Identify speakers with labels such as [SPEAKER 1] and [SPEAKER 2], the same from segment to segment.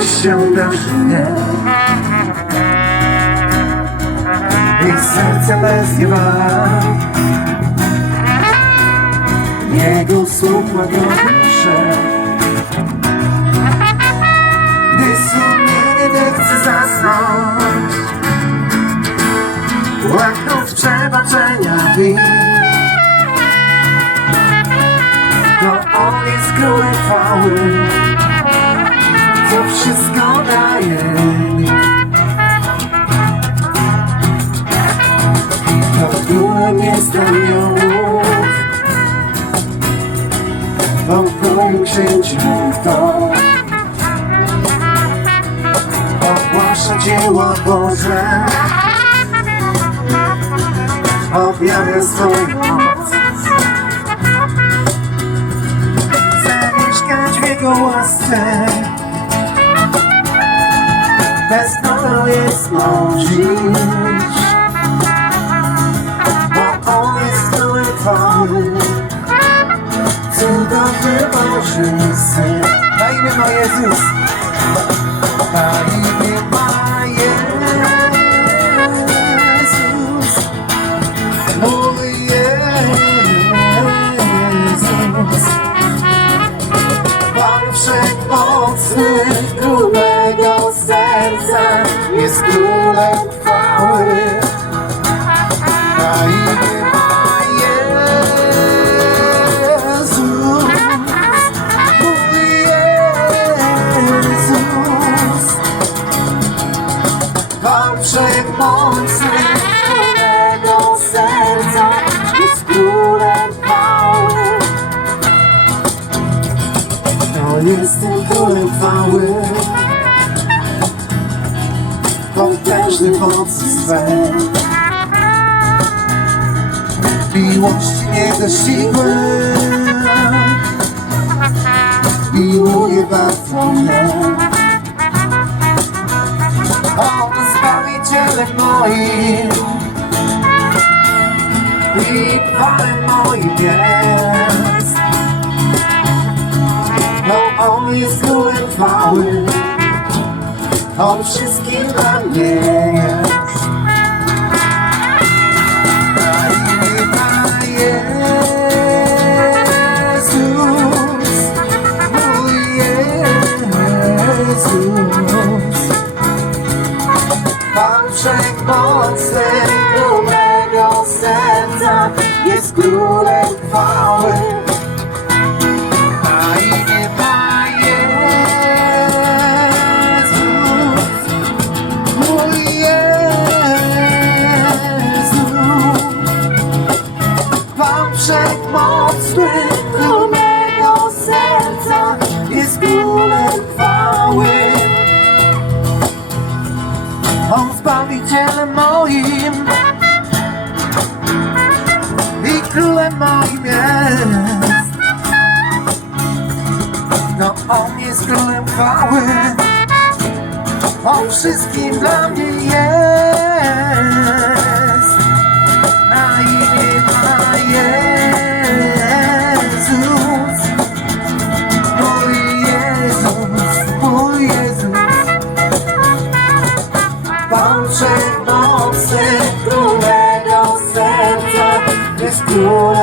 [SPEAKER 1] coś się wydarzy Ich serce bez niewa Jego słów łagodny Gdy sumienie nie chce zasnąć Łaknąc przebaczenia win Pokoju to. Ogłasza dzieła Boże. Objawia swoją moc Chcę mieszkać w Jego łasce. To jest możliwość Bo On jest królem chwały Cudowny Boży Syn Na imię ma Jezus. Na Potężny mocy swej Miłości niedościgłe Miłuje bardzo mnie On Zbawicielem moim I Panem moim jest. No On jest królem chwały On wszystkim dla mnie Jezus Mój Jezus. Pan Wszechmocny Król mego serca Jest królem chwały Król mego serca Jest królem chwały on Zbawicielem moim i Królem moim jest. No On jest Królem chwały, On wszystkim dla mnie jest.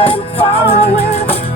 [SPEAKER 1] Królem chwały.